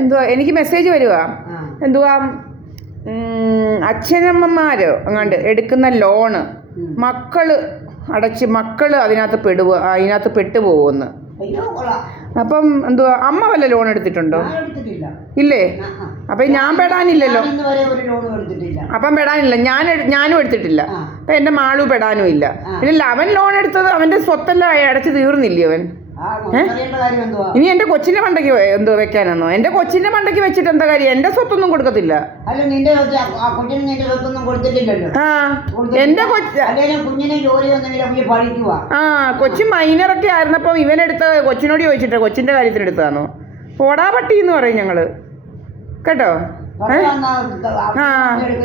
എന്തുവാ എനിക്ക് മെസ്സേജ് വരുവാ, എന്തുവാ അച്ഛനമ്മമാര് അങ്ങാണ്ട് എടുക്കുന്ന ലോണ് മക്കള് അതിനകത്ത് പെട്ടുപോകുമെന്ന്. അപ്പം എന്തുവാ അമ്മ വല്ല ലോൺ എടുത്തിട്ടുണ്ടോ? ഇല്ലേ? അപ്പം ഞാൻ പെടാനില്ലല്ലോ. അപ്പം പെടാനില്ല, ഞാനും എടുത്തിട്ടില്ല. അപ്പം എൻ്റെ മാളു പെടാനും ഇല്ല. പിന്നെ അവൻ ലോൺ എടുത്തത് അവൻ്റെ സ്വത്തെല്ലാം അടച്ച് തീർന്നില്ലേ അവൻ? ഇനി എന്റെ കൊച്ചിന്റെ മണ്ടയ്ക്ക് എന്തോ വെക്കാനെന്നോ? എന്റെ കൊച്ചിന്റെ മണ്ടയ്ക്ക് വെച്ചിട്ട് എന്താ കാര്യം? എന്റെ സ്വത്തൊന്നും കൊടുക്കത്തില്ല. എന്റെ കൊച്ചു മൈനറൊക്കെ ആയിരുന്നപ്പം ഇവനെടുത്ത കൊച്ചിനോട് ചോദിച്ചിട്ട് കൊച്ചിന്റെ കാര്യത്തിന് എടുത്തതാണോ? പോടാ പട്ടി എന്ന് പറയും ഞങ്ങള്, കേട്ടോ.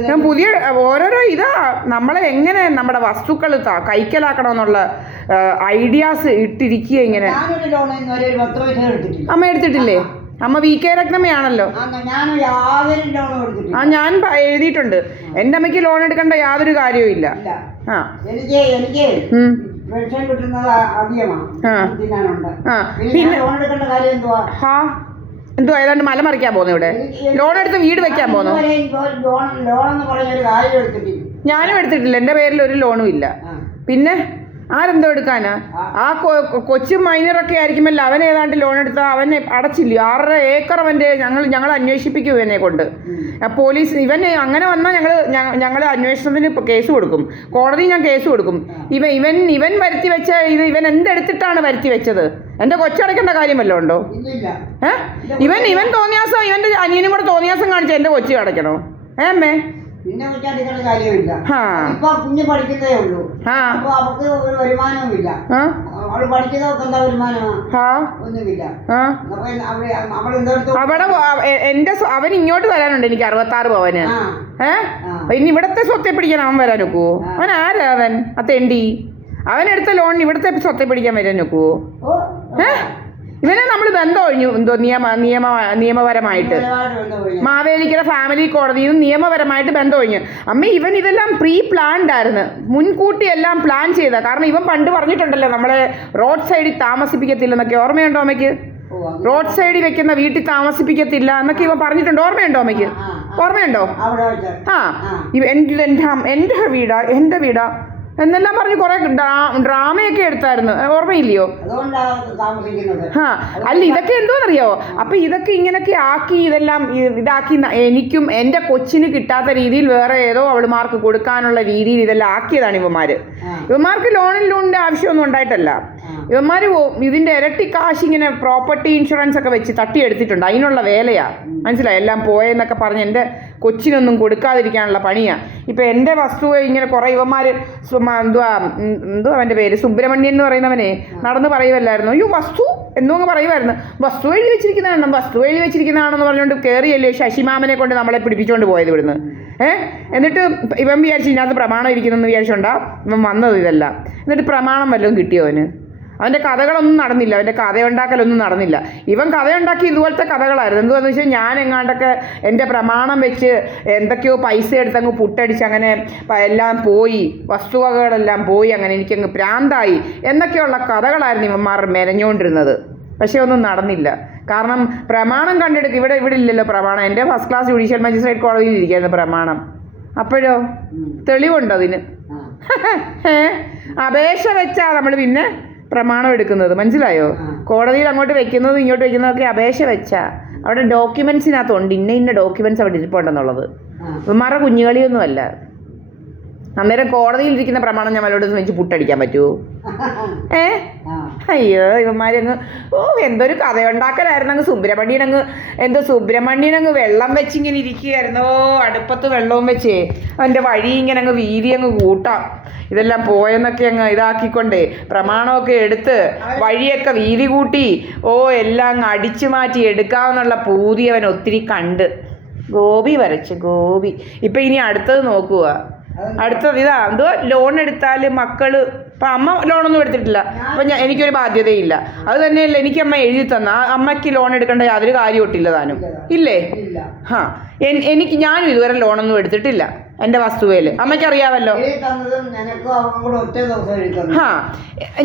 ഞാൻ പുതിയ ഓരോരോ ഇതാ നമ്മളെ എങ്ങനെ നമ്മുടെ വസ്തുക്കൾ കൈക്കലാക്കണമെന്നുള്ള ഐഡിയാസ് ഇട്ടിരിക്കുക ഇങ്ങനെ. അമ്മ എടുത്തിട്ടില്ലേ? അമ്മ വി കെ രത്നമ്മയാണല്ലോ. ഞാൻ എഴുതിയിട്ടുണ്ട്. എൻ്റെ അമ്മയ്ക്ക് ലോൺ എടുക്കേണ്ട യാതൊരു കാര്യവും ഇല്ല. പിന്നെ എന്തുവാ ഏതാണ്ട് മല മറിക്കാൻ പോകുന്നു ഇവിടെ? ലോൺ എടുത്ത് വീട് വെക്കാൻ പോകുന്നു? ഞാനും എടുത്തിട്ടില്ല, എൻ്റെ പേരിൽ ഒരു ലോണും ഇല്ല. പിന്നെ ആരെന്തോ എടുക്കാനാ? ആ കൊച്ചു മൈനറൊക്കെ ആയിരിക്കുമല്ലോ. അവൻ ഏതാണ്ട് ലോൺ എടുത്താൽ അവനെ അടച്ചില്ല. 6.5 ഏക്കർ അവൻ്റെ ഞങ്ങൾ അന്വേഷിപ്പിക്കും ഇവനെ കൊണ്ട്. പോലീസ് ഇവനെ അങ്ങനെ വന്നാൽ ഞങ്ങൾ അന്വേഷണത്തിന് കേസ് കൊടുക്കും, കോടതി ഞാൻ കേസ് കൊടുക്കും. ഇവൻ വരുത്തി വെച്ച ഇവൻ എന്തെടുത്തിട്ടാണ് വരുത്തി വെച്ചത്? എൻ്റെ കൊച്ചടയ്ക്കേണ്ട കാര്യമല്ലോ ഉണ്ടോ? ഇവൻ തോന്നിയാസം, ഇവൻ്റെ അനിയനും കൂടെ തോന്നിയാസം കാണിച്ച എൻ്റെ കൊച്ചി അടയ്ക്കണോ? അമ്മേ അവൻ ഇങ്ങോട്ട് വരാനുണ്ട് എനിക്ക് 66 പവന്. ഇനി ഇവിടത്തെ സ്വത്തെ പിടിക്കാൻ അവൻ വരാൻ നോക്കുവോ? അവൻ ആരാ അവൻ? ആ തെണ്ടി അവനെടുത്ത ലോൺ ഇവിടുത്തെ സ്വത്തെ പിടിക്കാൻ വരാൻ നോക്കുവോ? ഇവനെ നമ്മൾ ബന്ധം ഒഴിഞ്ഞു എന്തോ നിയമപരമായിട്ട് മാവേലിക്കര ഫാമിലി കോടതിയിൽ നിന്ന് നിയമപരമായിട്ട് ബന്ധം ഒഴിഞ്ഞു. അമ്മ ഇവൻ ഇതെല്ലാം പ്രീ പ്ലാൻഡ് ആയിരുന്നു, മുൻകൂട്ടി എല്ലാം പ്ലാൻ ചെയ്ത. കാരണം ഇവൻ പണ്ട് പറഞ്ഞിട്ടുണ്ടല്ലോ നമ്മളെ റോഡ് സൈഡിൽ താമസിപ്പിക്കത്തില്ലെന്നൊക്കെ. ഓർമ്മയുണ്ടോ അമ്മയ്ക്ക്? റോഡ് സൈഡിൽ വെക്കുന്ന വീട്ടിൽ താമസിപ്പിക്കത്തില്ല എന്നൊക്കെ ഇവൻ പറഞ്ഞിട്ടുണ്ട്. ഓർമ്മയുണ്ടോ അമ്മയ്ക്ക്? ഓർമ്മയുണ്ടോ? എൻ്റെ വീടാ എന്നെല്ലാം പറഞ്ഞ് കുറെ ഡ്രാമയൊക്കെ എടുത്തായിരുന്നു. ഓർമ്മയില്ലയോ? അല്ല ഇതൊക്കെ എന്തോന്നറിയോ? അപ്പൊ ഇതൊക്കെ ഇങ്ങനെയൊക്കെ ആക്കി ഇതെല്ലാം ഇതാക്കി എനിക്കും എൻ്റെ കൊച്ചിന് കിട്ടാത്ത രീതിയിൽ വേറെ ഏതോ അവളുമാർക്ക് കൊടുക്കാനുള്ള രീതിയിൽ ഇതെല്ലാം ആക്കിയതാണ് ഇവന്മാർക്ക് ലോണിൻ്റെ ആവശ്യമൊന്നും ഉണ്ടായിട്ടല്ല. ഇവന്മാർ ഇതിൻ്റെ ഇരട്ടി കാശ് ഇങ്ങനെ പ്രോപ്പർട്ടി ഇൻഷുറൻസ് ഒക്കെ വെച്ച് തട്ടിയെടുത്തിട്ടുണ്ട്. അതിനുള്ള വേലയാ, മനസ്സിലായി? എല്ലാം പോയെന്നൊക്കെ പറഞ്ഞ് എൻ്റെ കൊച്ചിനൊന്നും കൊടുക്കാതിരിക്കാനുള്ള പണിയാണ്. ഇപ്പം എൻ്റെ വസ്തു ഇങ്ങനെ കുറേ ഇവന്മാർ എന്തുവാ അവൻ്റെ പേര് സുബ്രഹ്മണ്യൻ എന്ന് പറയുന്നവനെ നടന്ന് പറയുമല്ലായിരുന്നു. അയ്യോ വസ്തു എന്നോ അങ്ങ് പറയുമായിരുന്നു. വസ്തു എഴുതി വെച്ചിരിക്കുന്നതാണെന്ന് പറഞ്ഞുകൊണ്ട് കയറിയല്ലേ ശശിമാമനെ കൊണ്ട് നമ്മളെ പിടിപ്പിച്ചുകൊണ്ട് പോയത് ഇവിടുന്ന്. എന്നിട്ട് ഇവൻ വിചാരിച്ചു ഇതിനകത്ത് പ്രമാണം ഇരിക്കുന്നെന്ന് വിചാരിച്ചോണ്ടാ ഇവൻ വന്നത് ഇതെല്ലാം. എന്നിട്ട് പ്രമാണം വല്ലതും കിട്ടിയോ അവന്? അവൻ്റെ കഥകളൊന്നും നടന്നില്ല, അവൻ്റെ കഥയുണ്ടാക്കലൊന്നും നടന്നില്ല. ഇവൻ കഥയുണ്ടാക്കി ഇതുപോലത്തെ കഥകളായിരുന്നു. എന്തുവാന്ന് വെച്ചാൽ ഞാൻ എങ്ങാണ്ടൊക്കെ എൻ്റെ പ്രമാണം വെച്ച് എന്തൊക്കെയോ പൈസ എടുത്തങ്ങ് പുട്ടടിച്ച് അങ്ങനെ എല്ലാം പോയി, വസ്തുവകകളെല്ലാം പോയി, അങ്ങനെ എനിക്കങ്ങ് പ്രാന്തായി എന്നൊക്കെയുള്ള കഥകളായിരുന്നു ഇവന്മാർ മെനഞ്ഞുകൊണ്ടിരുന്നത്. പക്ഷേ ഒന്നും നടന്നില്ല. കാരണം പ്രമാണം കണ്ടെടുക്കും. ഇവിടെ ഇല്ലല്ലോ പ്രമാണം. എൻ്റെ ഫസ്റ്റ് ക്ലാസ് ജുഡീഷ്യൽ മജിസ്ട്രേറ്റ് കോടതിയിൽ ഇരിക്കുകയായിരുന്നു പ്രമാണം. അപ്പോഴോ തെളിവുണ്ട് അതിന്. അപേക്ഷ വെച്ചാൽ നമ്മൾ പിന്നെ പ്രമാണം എടുക്കുന്നത്, മനസ്സിലായോ? കോടതിയിൽ അങ്ങോട്ട് വെക്കുന്നതും ഇങ്ങോട്ട് വെക്കുന്നതൊക്കെ അപേക്ഷ വെച്ചാ അവിടെ ഡോക്യുമെന്റ്സിനകത്തുണ്ട് ഇന്ന ഡോക്യുമെന്റ്സ് അവിടെ ഇരിപ്പുണ്ടെന്നുള്ളത്. ഇവന്മാരുടെ കുഞ്ഞുകളിയൊന്നുമല്ല. അന്നേരം കോടതിയിൽ ഇരിക്കുന്ന പ്രമാണം ഞാൻ അവരോട് വെച്ച് പുട്ടടിക്കാൻ പറ്റുമോ? അയ്യോ ഇവന്മാരങ്ങ് എന്തൊരു കഥയുണ്ടാക്കലായിരുന്നു. സുബ്രഹ്മണ്യനങ്ങ് വെള്ളം വെച്ചിങ്ങനെ ഇരിക്കുകയായിരുന്നു. അടുപ്പത്ത് വെള്ളവും വെച്ചേ അവൻ്റെ വഴി ഇങ്ങനെ അങ്ങ് വീതി അങ്ങ് കൂട്ടാം. ഇതെല്ലാം പോയെന്നൊക്കെ അങ്ങ് ഇതാക്കിക്കൊണ്ടേ പ്രമാണമൊക്കെ എടുത്ത് വഴിയൊക്കെ വീതി കൂട്ടി എല്ലാം അങ്ങ് അടിച്ചു മാറ്റി എടുക്കാമെന്നുള്ള പൂതി അവൻ ഒത്തിരി കണ്ട് ഗോപി വരച്ച് ഗോപി. ഇപ്പം ഇനി അടുത്തത് നോക്കുക. അടുത്തത് എന്തോ ലോൺ എടുത്താൽ മക്കള് ഇപ്പം അമ്മ ലോണൊന്നും എടുത്തിട്ടില്ല. അപ്പം എനിക്കൊരു ബാധ്യതയില്ല. അത് തന്നെയല്ല എനിക്ക് അമ്മ എഴുതി തന്ന അമ്മയ്ക്ക് ലോൺ എടുക്കേണ്ട യാതൊരു കാര്യം ഒട്ടില്ല താനും ഇല്ലേ? ഞാനും ഇതുവരെ ലോണൊന്നും എടുത്തിട്ടില്ല എൻ്റെ വസ്തുവേൽ. അമ്മയ്ക്ക് അറിയാമല്ലോ.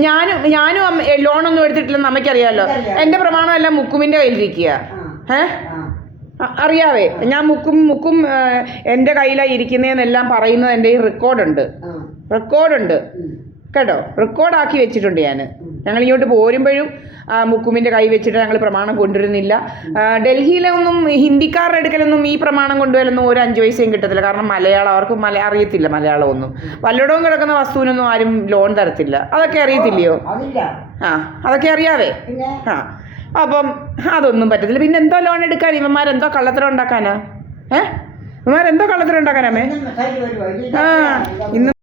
ഞാനും ലോണൊന്നും എടുത്തിട്ടില്ലെന്ന് അമ്മയ്ക്ക് അറിയാമല്ലോ. എൻ്റെ പ്രമാണം എല്ലാം മുക്കുമിൻ്റെ കയ്യിലിരിക്കുക. അറിയാവേ, ഞാൻ മുക്കും എൻ്റെ കയ്യിലാണ് ഇരിക്കുന്നതെന്നെല്ലാം പറയുന്നത് എൻ്റെ ഈ റെക്കോർഡുണ്ട് കേട്ടോ. റെക്കോർഡാക്കി വെച്ചിട്ടുണ്ട് ഞാൻ. ഞങ്ങൾ ഇങ്ങോട്ട് പോരുമ്പോഴും മുക്കുമിൻ്റെ കൈ വെച്ചിട്ട് ഞങ്ങൾ പ്രമാണം കൊണ്ടുവരുന്നില്ല. ഡൽഹിയിലൊന്നും ഹിന്ദിക്കാരുടെ അടുക്കലൊന്നും ഈ പ്രമാണം കൊണ്ടുവരുന്ന ഒരു 5 പൈസയും കിട്ടത്തില്ല. കാരണം മലയാളം അവർക്ക് അറിയത്തില്ല മലയാളമൊന്നും. വല്ലയിടവും കിടക്കുന്ന വസ്തുവിനൊന്നും ആരും ലോൺ തരത്തില്ല. അതൊക്കെ അറിയത്തില്ലയോ? അതൊക്കെ അറിയാവേ. അപ്പം അതൊന്നും പറ്റത്തില്ല. പിന്നെ എന്തോ ലോൺ എടുക്കാൻ ഇവന്മാരെന്തോ കള്ളത്തരം ഉണ്ടാക്കാനാ? ഇവന്മാരെന്തോ കള്ളത്തരം ഉണ്ടാക്കാനാമേ? ഇന്ന്